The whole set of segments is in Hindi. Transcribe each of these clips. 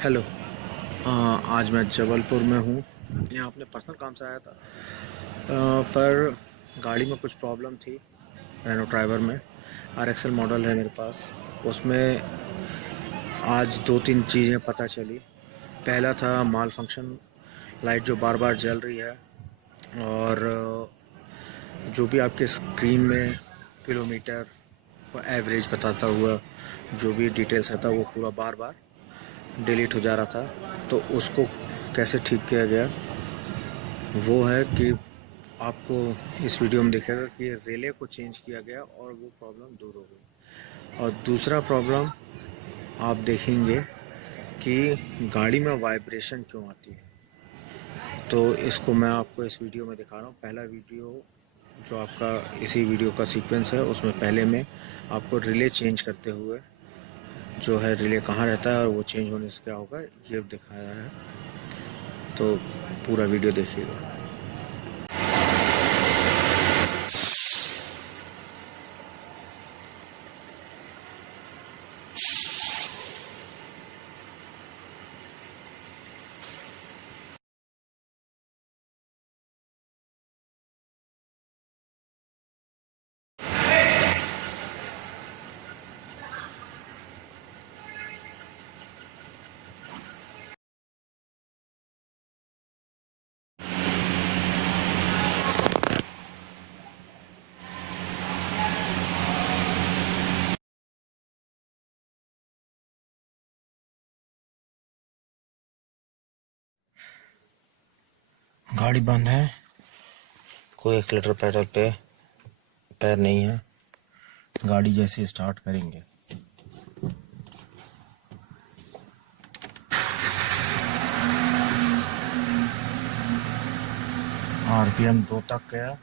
हेलो। आज मैं जबलपुर में हूँ। यहाँ अपने पर्सनल काम से आया था। पर गाड़ी में कुछ प्रॉब्लम थी। रेनो ड्राइवर में RXL मॉडल है मेरे पास। उसमें आज दो तीन चीज़ें पता चली। पहला था माल फंक्शन, लाइट जो बार बार जल रही है। और जो भी आपके स्क्रीन में किलोमीटर और एवरेज बताता हुआ जो भी डिटेल्स रहता वो पूरा बार बार डिलीट हो जा रहा था। तो उसको कैसे ठीक किया गया वो है कि आपको इस वीडियो में दिखेगा कि रिले को चेंज किया गया और वो प्रॉब्लम दूर हो गई। और दूसरा प्रॉब्लम आप देखेंगे कि गाड़ी में वाइब्रेशन क्यों आती है। तो इसको मैं आपको इस वीडियो में दिखा रहा हूँ। पहला वीडियो जो आपका इसी वीडियो का सीक्वेंस है उसमें पहले में आपको रिले चेंज करते हुए जो है रिले कहाँ रहता है और वो चेंज होने से क्या होगा ये दिखाया है। तो पूरा वीडियो देखिएगा। गाड़ी बंद है, कोई एक्सीलरेटर पैडल पे पैर नहीं है। गाड़ी जैसे स्टार्ट करेंगे RPM 2 तक गया।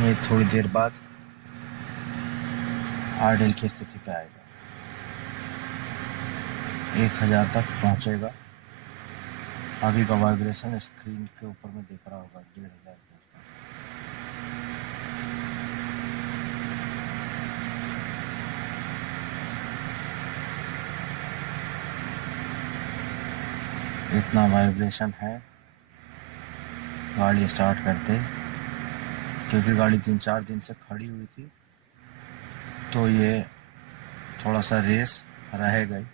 ये थोड़ी देर बाद आइडल की स्थिति पे आएगा, 1000 तक पहुंचेगा। अभी का वाइब्रेशन स्क्रीन के ऊपर में दिख रहा होगा 1500 का। इतना वाइब्रेशन है गाड़ी स्टार्ट करते, क्योंकि गाड़ी 3-4 दिन से खड़ी हुई थी तो ये थोड़ा सा रेस रहेगा ही।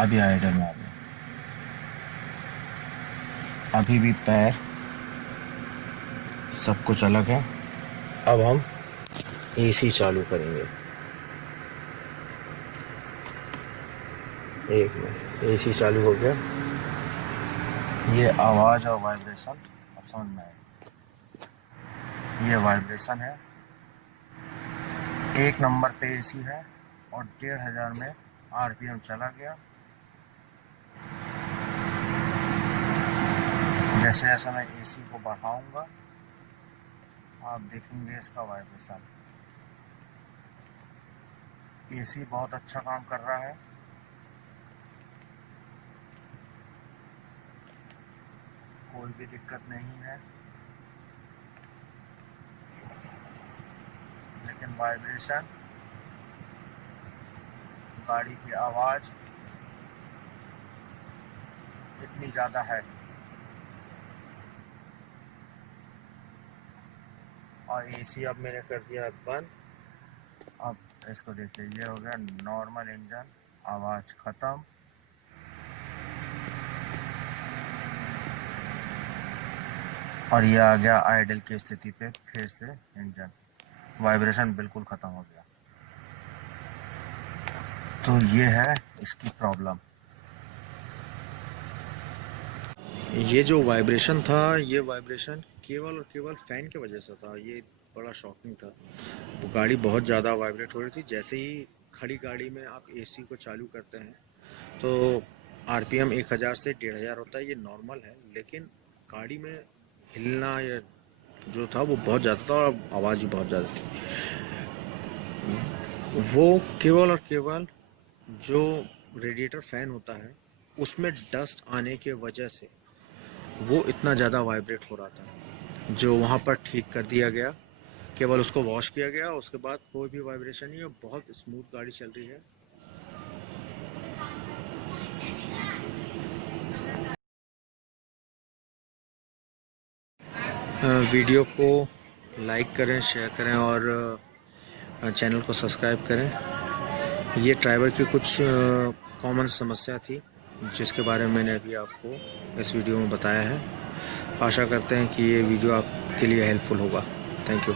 अभी आइडल में आ गया। अभी भी पैर सब कुछ अलग है। अब हम AC चालू करेंगे। एक मिनट, AC चालू हो गया। ये आवाज़ और वाइब्रेशन अब समझ में आएगा। ये वाइब्रेशन है, 1 नंबर पे AC है और 1500 में RPM चला गया। जैसे जैसे मैं AC को बढ़ाऊंगा आप देखेंगे इसका वाइब्रेशन। AC बहुत अच्छा काम कर रहा है। कोई भी दिक्कत नहीं है, लेकिन वाइब्रेशन, गाड़ी की आवाज़ इतनी ज़्यादा है। और AC अब मैंने कर दिया बंद। अब इसको देखिए, ये हो गया नॉर्मल इंजन, आवाज़ ख़त्म। और ये आ गया आइडल की स्थिति पे, फिर से इंजन, वाइब्रेशन बिल्कुल ख़त्म हो गया। तो ये है इसकी प्रॉब्लम। ये जो वाइब्रेशन था ये वाइब्रेशन केवल और केवल फ़ैन की वजह से था। ये बड़ा शॉकिंग था। वो गाड़ी बहुत ज़्यादा वाइब्रेट हो रही थी। जैसे ही खड़ी गाड़ी में आप AC को चालू करते हैं तो RPM 1000 से 1500 होता है, ये नॉर्मल है। लेकिन गाड़ी में हिलना या जो था वो बहुत ज़्यादा था और आवाज़ भी बहुत ज़्यादा थी। वो केवल और केवल जो रेडिएटर फ़ैन होता है उसमें डस्ट आने के वजह से वो इतना ज़्यादा वाइब्रेट हो रहा था, जो वहाँ पर ठीक कर दिया गया। केवल उसको वॉश किया गया, उसके बाद कोई भी वाइब्रेशन नहीं है, बहुत स्मूथ गाड़ी चल रही है। वीडियो को लाइक करें, शेयर करें और चैनल को सब्सक्राइब करें। ये ड्राइवर की कुछ कॉमन समस्या थी जिसके बारे में मैंने अभी आपको इस वीडियो में बताया है। आशा करते हैं कि ये वीडियो आपके लिए हेल्पफुल होगा। Thank you.